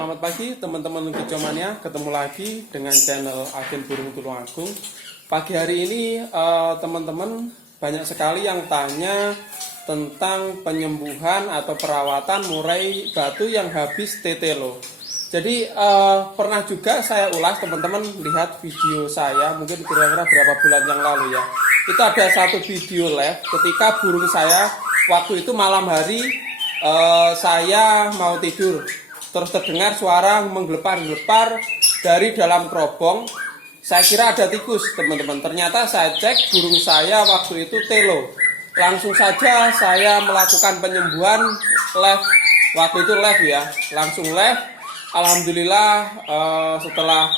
Selamat pagi teman-teman Kicomania, ketemu lagi dengan channel Agen Burung Tulungagung. Pagi hari ini teman-teman banyak sekali yang tanya tentang penyembuhan atau perawatan murai batu yang habis tetelo. Jadi pernah juga saya ulas, teman-teman lihat video saya mungkin kira-kira berapa bulan yang lalu ya. Itu ada satu video live ketika burung saya waktu itu malam hari, saya mau tidur. Terus terdengar suara menggelepar-gelepar dari dalam kerobong. Saya kira ada tikus, teman-teman. Ternyata saya cek burung saya waktu itu telo. Langsung saja saya melakukan penyembuhan live. Waktu itu live ya, langsung live. Alhamdulillah setelah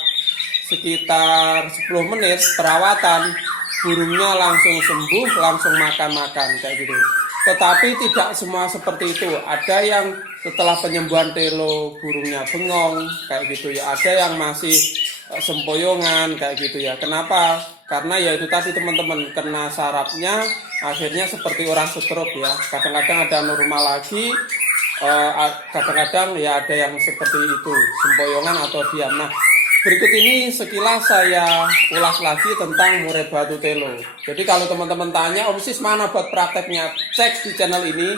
sekitar 10 menit perawatan, burungnya langsung sembuh, langsung makan-makan kayak gitu. Tetapi tidak semua seperti itu. Ada yang setelah penyembuhan telo burungnya bengong kayak gitu ya. Ada yang masih sempoyongan kayak gitu ya. Kenapa? Karena ya itu tadi teman-teman, kena sarafnya akhirnya seperti orang stroke ya. Kadang-kadang ada normal lagi, kadang-kadang ya ada yang seperti itu, sempoyongan atau diam. Nah, berikut ini sekilas saya ulas lagi tentang murai batu telo. Jadi kalau teman-teman tanya, Om Sis mana buat prakteknya? Cek di channel ini.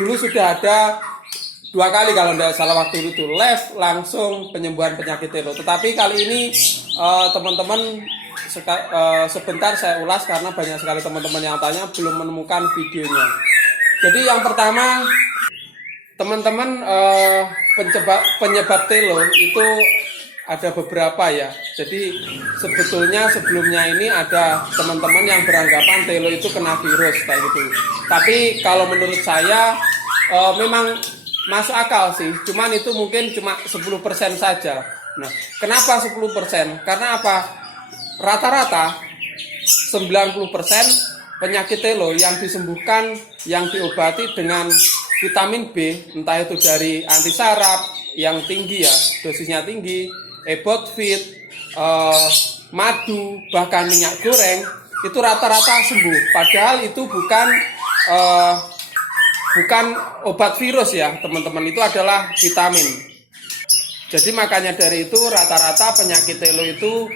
Dulu sudah ada 2 kali kalau tidak salah waktu itu live langsung penyembuhan penyakit telo. Tetapi kali ini teman-teman sebentar saya ulas karena banyak sekali teman-teman yang tanya belum menemukan videonya. Jadi yang pertama, teman-teman penyebab telo itu ada beberapa ya. Jadi sebetulnya sebelumnya ini ada teman-teman yang beranggapan telo itu kena virus kayak gitu. Tapi kalau menurut saya memang masuk akal sih. Cuman itu mungkin cuma 10% saja. Nah, kenapa 10%? Karena apa? Rata-rata 90% penyakit telo yang disembuhkan, yang diobati dengan vitamin B, entah itu dari anti saraf yang tinggi ya, dosisnya tinggi, ebot fit, madu, bahkan minyak goreng, itu rata-rata sembuh. Padahal itu bukan obat virus ya teman-teman, itu adalah vitamin. Jadi makanya dari itu rata-rata penyakit telo itu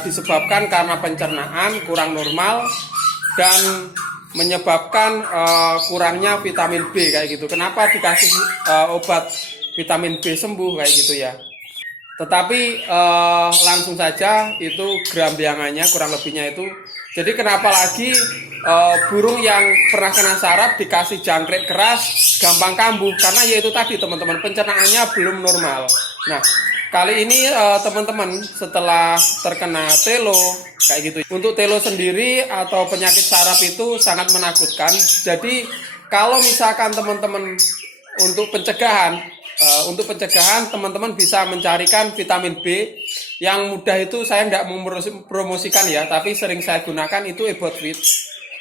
disebabkan karena pencernaan kurang normal dan menyebabkan kurangnya vitamin B kayak gitu. Kenapa dikasih obat vitamin B sembuh kayak gitu ya. Tetapi langsung saja itu gerambiangannya kurang lebihnya itu. Jadi kenapa lagi burung yang pernah kena saraf dikasih jangkrik keras gampang kambuh, karena ya itu tadi teman-teman, pencernaannya belum normal. Nah, kali ini teman-teman setelah terkena telo kayak gitu. Untuk telo sendiri atau penyakit saraf itu sangat menakutkan. Jadi kalau misalkan teman-teman untuk pencegahan teman-teman bisa mencarikan vitamin B yang mudah itu. Saya tidak mempromosikan ya, tapi sering saya gunakan itu ebot fit.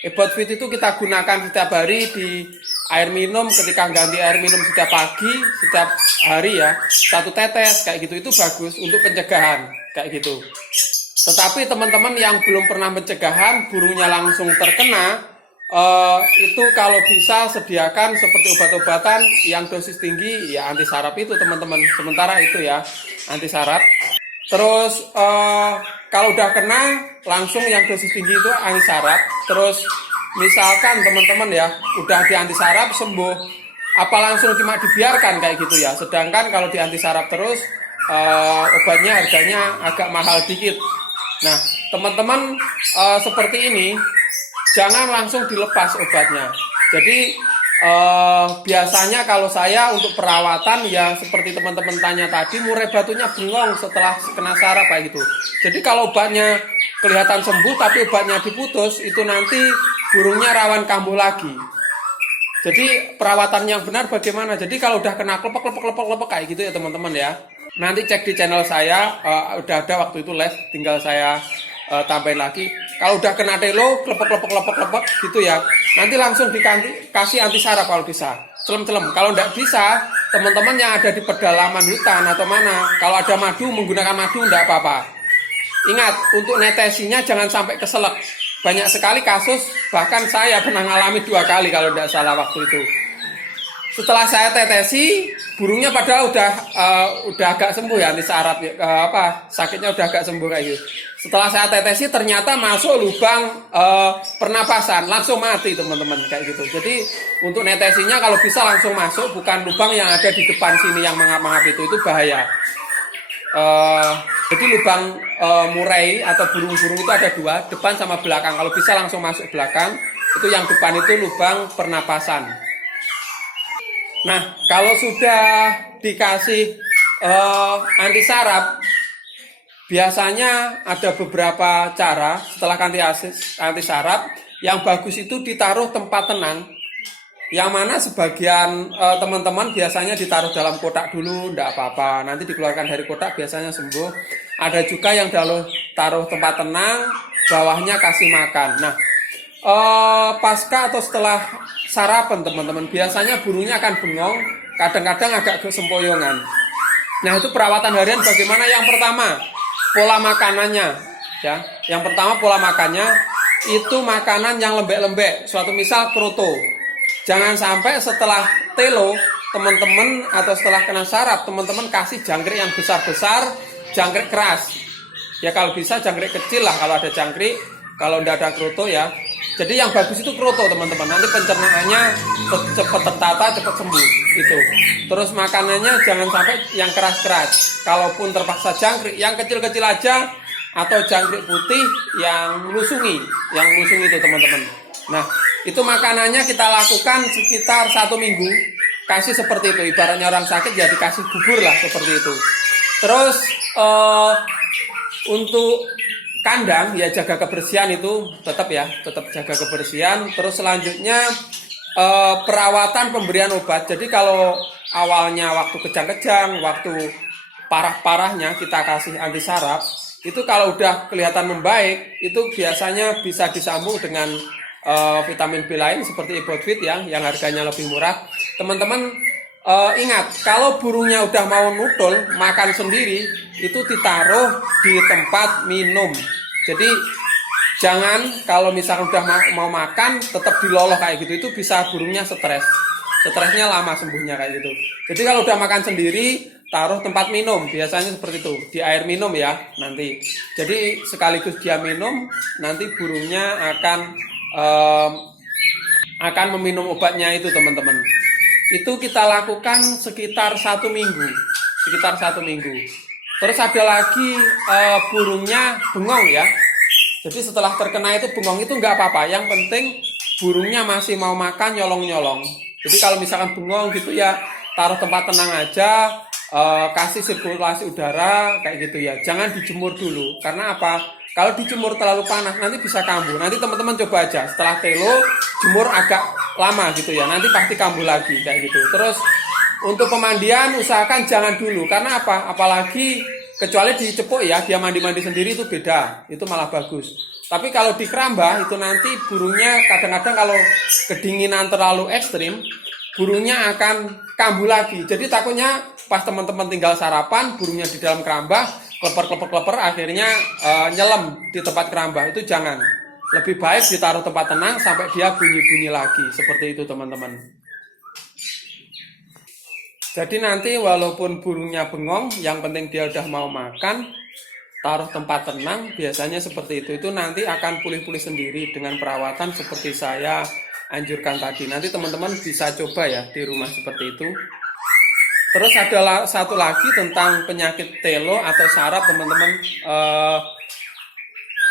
Ebot fit itu kita gunakan setiap hari di air minum, ketika ganti air minum setiap pagi, setiap hari ya, 1 tetes kayak gitu. Itu bagus untuk pencegahan kayak gitu. Tetapi teman-teman yang belum pernah pencegahan, burungnya langsung terkena, itu kalau bisa sediakan seperti obat-obatan yang dosis tinggi ya, anti saraf itu teman-teman. Sementara itu ya, anti saraf. Terus kalau udah kena langsung yang dosis tinggi itu anti saraf. Terus misalkan teman-teman ya udah di anti saraf sembuh, apa langsung cuma dibiarkan kayak gitu ya. Sedangkan kalau di anti saraf terus obatnya harganya agak mahal dikit. Nah, teman-teman seperti ini jangan langsung dilepas obatnya. Jadi biasanya kalau saya untuk perawatan ya seperti teman-teman tanya tadi, murai batunya bengong setelah kena saraf kayak gitu. Jadi kalau obatnya kelihatan sembuh tapi obatnya diputus, itu nanti burungnya rawan kambuh lagi. Jadi perawatan yang benar bagaimana? Jadi kalau udah kena klepek kayak gitu ya teman-teman ya. Nanti cek di channel saya, udah ada waktu itu live, tinggal saya tambahin lagi. Kalau udah kena telo klepek gitu ya, nanti langsung dikasih anti saraf kalau bisa. Celem-celem. Kalau tidak bisa, teman-teman yang ada di pedalaman hutan atau mana, kalau ada madu, menggunakan madu tidak apa-apa. Ingat, untuk netesinya jangan sampai keselak. Banyak sekali kasus, bahkan saya pernah ngalami 2 kali kalau tidak salah waktu itu. setelah saya tetesi, burungnya padahal udah agak sembuh ya, anti saraf sakitnya udah agak sembuh kayak gitu. Setelah saya tetesi ternyata masuk lubang pernapasan, langsung mati teman-teman kayak gitu. Jadi untuk netesinya kalau bisa langsung masuk, bukan lubang yang ada di depan sini yang mengap-mengap itu bahaya. Jadi lubang murai atau burung-burung itu ada dua, depan sama belakang. Kalau bisa langsung masuk belakang, itu yang depan itu lubang pernapasan. Nah, kalau sudah dikasih anti saraf, biasanya ada beberapa cara setelah anti saraf. Yang bagus itu ditaruh tempat tenang. Yang mana sebagian teman-teman biasanya ditaruh dalam kotak dulu, enggak apa-apa. Nanti dikeluarkan dari kotak biasanya sembuh. Ada juga yang taruh tempat tenang, bawahnya kasih makan. Nah, pasca atau setelah sarapan teman-teman, biasanya burungnya akan bengong, kadang-kadang agak kesempoyongan. Nah, itu perawatan harian bagaimana? Yang pertama, pola makanannya ya. Yang pertama, pola makannya itu makanan yang lembek-lembek. Suatu misal kroto. Jangan sampai setelah telo teman-teman atau setelah kena saraf teman-teman kasih jangkrik yang besar-besar, jangkrik keras. Ya kalau bisa jangkrik kecil lah kalau ada jangkrik, kalau tidak ada kroto ya. Jadi yang bagus itu kroto teman-teman. Nanti pencernaannya cepat tertata, cepat sembuh itu. Terus makanannya jangan sampai yang keras-keras. Kalaupun terpaksa jangkrik, yang kecil-kecil aja atau jangkrik putih yang lusungi itu teman-teman. Nah, itu makanannya kita lakukan sekitar 1 minggu. Kasih seperti itu. Ibaratnya orang sakit ya dikasih bubur lah seperti itu. Terus untuk kandang ya jaga kebersihan itu tetap jaga kebersihan. Terus selanjutnya perawatan pemberian obat. Jadi kalau awalnya waktu kejang-kejang, waktu parah-parahnya kita kasih anti saraf, itu kalau udah kelihatan membaik, itu biasanya bisa disambung dengan vitamin B lain seperti Ibotfit ya, yang harganya lebih murah. Teman-teman ingat, kalau burungnya udah mau nutul, makan sendiri, itu ditaruh di tempat minum. Jadi jangan kalau misalkan udah mau makan, tetap diloloh kayak gitu, itu bisa burungnya stres. Stresnya lama sembuhnya kayak gitu. Jadi kalau udah makan sendiri, taruh tempat minum, biasanya seperti itu, di air minum ya nanti. Jadi sekaligus dia minum, nanti burungnya akan meminum obatnya itu teman-teman. Itu kita lakukan sekitar 1 minggu. Terus ada lagi burungnya bengong ya. Jadi setelah terkena itu bengong itu nggak apa-apa. Yang penting burungnya masih mau makan nyolong-nyolong. Jadi kalau misalkan bengong gitu ya taruh tempat tenang aja, kasih sirkulasi udara kayak gitu ya. Jangan dijemur dulu. Karena apa? Kalau dijemur terlalu panas nanti bisa kambuh. Nanti teman-teman coba aja setelah telo jemur agak lama gitu ya. Nanti pasti kambuh lagi kayak gitu. Terus untuk pemandian usahakan jangan dulu. Karena apa? Apalagi kecuali dicepuk ya, dia mandi-mandi sendiri itu beda. Itu malah bagus. Tapi kalau di kerambah itu nanti burungnya kadang-kadang kalau kedinginan terlalu ekstrim, burungnya akan kambuh lagi. Jadi takutnya pas teman-teman tinggal sarapan, burungnya di dalam kerambah kleper akhirnya nyelam di tempat kerambah. Itu jangan. Lebih baik ditaruh tempat tenang sampai dia bunyi-bunyi lagi. Seperti itu teman-teman. Jadi nanti walaupun burungnya bengong, yang penting dia udah mau makan, taruh tempat tenang, biasanya seperti itu. Itu nanti akan pulih-pulih sendiri dengan perawatan seperti saya anjurkan tadi. Nanti teman-teman bisa coba ya di rumah seperti itu. Terus ada satu lagi tentang penyakit telo atau saraf teman-teman.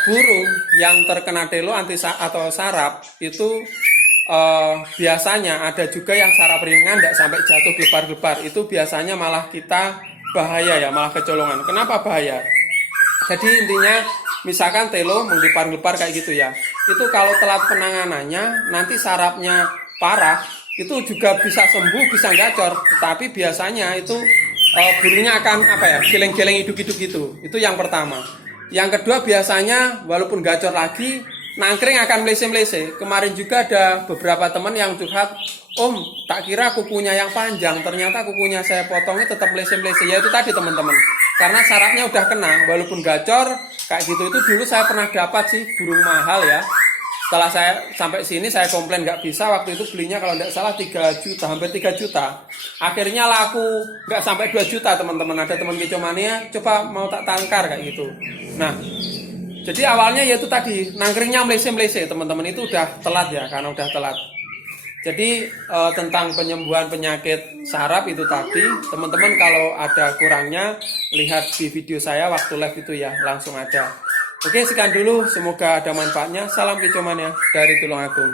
Burung yang terkena telo atau saraf itu biasanya ada juga yang saraf ringan tidak sampai jatuh glepar-glepar. Itu biasanya malah kita bahaya ya, malah kecolongan. Kenapa bahaya? Jadi intinya misalkan telo mengglepar-glepar kayak gitu ya. Itu kalau telat penanganannya nanti sarafnya parah, itu juga bisa sembuh, bisa gacor. Tetapi biasanya itu burungnya akan geleng-geleng hiduk-hiduk gitu. Itu yang pertama. Yang kedua biasanya walaupun gacor lagi, nangkring akan melese-melese. Kemarin juga ada beberapa teman yang curhat, Om, tak kira kukunya yang panjang, ternyata kukunya saya potongnya tetap melese-melese. Ya itu tadi teman-teman, karena sarafnya udah kena, walaupun gacor kayak gitu. Itu dulu saya pernah dapat sih burung mahal ya, Setelah saya sampai sini saya komplain nggak bisa, waktu itu belinya kalau nggak salah 3 juta, hampir 3 juta. Akhirnya laku nggak sampai 2 juta teman-teman. Ada teman kicomania coba mau tak tangkar kayak gitu. Nah, jadi awalnya yaitu tadi nangkringnya melese-melese teman-teman, itu udah telat ya, karena udah telat. Jadi tentang penyembuhan penyakit saraf itu tadi, teman-teman kalau ada kurangnya lihat di video saya waktu live itu ya, langsung ada. Oke, sekian dulu, semoga ada manfaatnya. Salam kicomania dari Tulungagung.